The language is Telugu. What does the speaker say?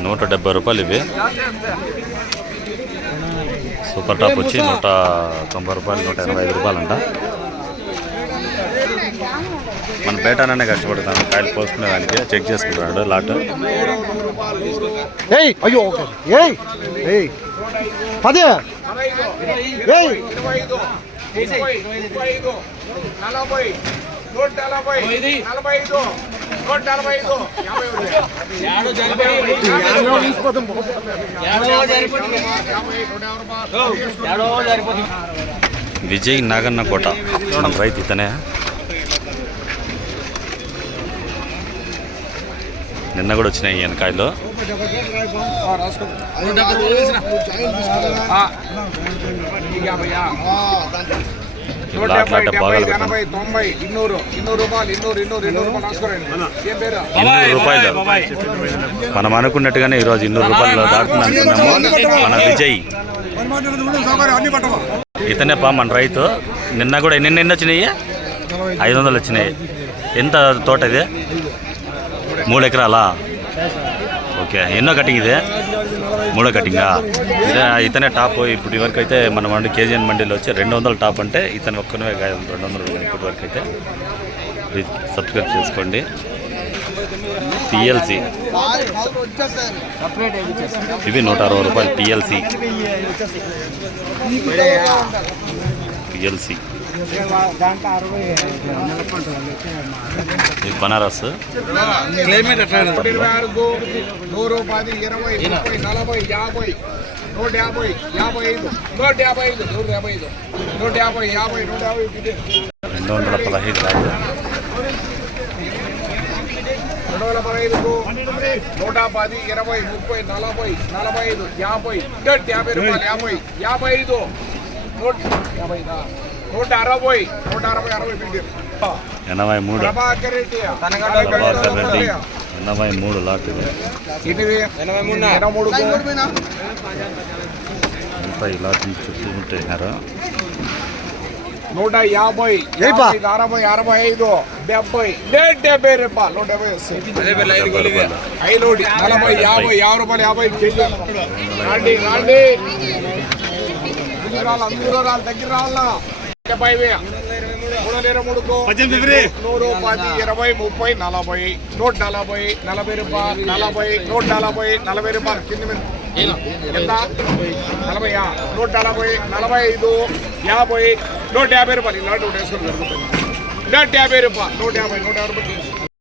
నూట డెబ్బై రూపాయలు ఇవి. సూపర్ టాప్ వచ్చి నూట తొంభై రూపాయలు నూట ఎనభై ఐదు రూపాయలు అంట మన బేటాననే కష్టపడతాను కాయలు పోసుకునే దానికి చెక్ చేసుకుంటున్నాడు లాట్. ఏయ్ అయ్యో ఓకే ఏయ్ ఏయ్. పదే. ఏయ్. నలభై నూట నలభై నలభై ఐదు నూట నలభై ఐదు. విజయ్ నాగన్న కోట. మన రైతు ఇతనే. నిన్న కూడా వచ్చినాయి ఈయన కాయలు. ఇన్నూరు రూపాయలు మనం అనుకున్నట్టుగానే ఈరోజు ఇన్నూరు రూపాయలు దాటుతుంది అనుకున్నాము మన. విజయ్. ఇతనే పా మన రైతు. నిన్న కూడా నిన్న ఎన్ని వచ్చినాయి? ఐదు వందలు వచ్చినాయి. ఎంత తోట ఇది? మూడు ఎకరాలా? ఓకే. ఎన్నో కటింగ్ ఇది? మూడో కటింగా? ఇదే ఇతనే టాప్. ఇప్పుడు వరకు అయితే మన మండి కేజీఎన్ మండీలో వచ్చి రెండు వందల టాప్ అంటే ఇతను ఒక్కనే రెండు వందలు ఇప్పటి వరకు అయితే ప్లీజ్ సబ్స్క్రైబ్ చేసుకోండి. పిఎల్సి. ఇవి నూట అరవై రూపాయలు. పిఎల్సి. పిఎల్సి. బనారస్ నూట ఇరవై ఆరుకు నూరు పది ఇరవై ముప్పై నలభై యాభై నూట యాభై యాభై ఐదు నూట యాభై ఐదు నూట యాభై ఐదు నూట యాభై యాభై నూట యాభై ఇది. రెండు వందల పదహైదు రాదు రెండు వందల పదహైదుకు నూట పది ఇరవై ముప్పై నలభై నలభై ఐదు యాభై నూట యాభై రూపాయలు యాభై యాభై ఐదు నూట యాభై ఐదా? నూట అరవై నూట అరవై అరవై బిల్డింగ్ ఎనభై మూడు ప్రభాకర్ రెడ్డి. ప్రభాకర్ రెడ్డి ఎనభై మూడు లాట్ ఇది. ఎనభై మూడు ఎనభై మూడు ఈ లాట్ చుట్టూ ఉంటున్నారు నూట యాభై. అరవై అరవై ఐదు. డెబ్బై. డెడ్ డెబ్బై రూపాయలు. నూట డెబ్బై వస్తాయి ఐదు నలభై యాభై యాభై. రూపాయలు యాభై కేజీ రండి రండి. దగ్గర రావాలా? డెబ్బై వేల మూడు వందల ఇరవై. మూడుకు నూరు పది ఇరవై ముప్పై నలభై నూట నలభై నలభై రూపాయలు నలభై నూట నలభై నలభై రూపాయలు. కింద ఎంత? నలభై నూట నలభై నలభై ఐదు యాభై నూట యాభై రూపాయలు. ఇలాంటి వేసుకొని జరుగుతుంది. నూట యాభై రూపాయలు నూట యాభై నూట యాభై రూపాయలు.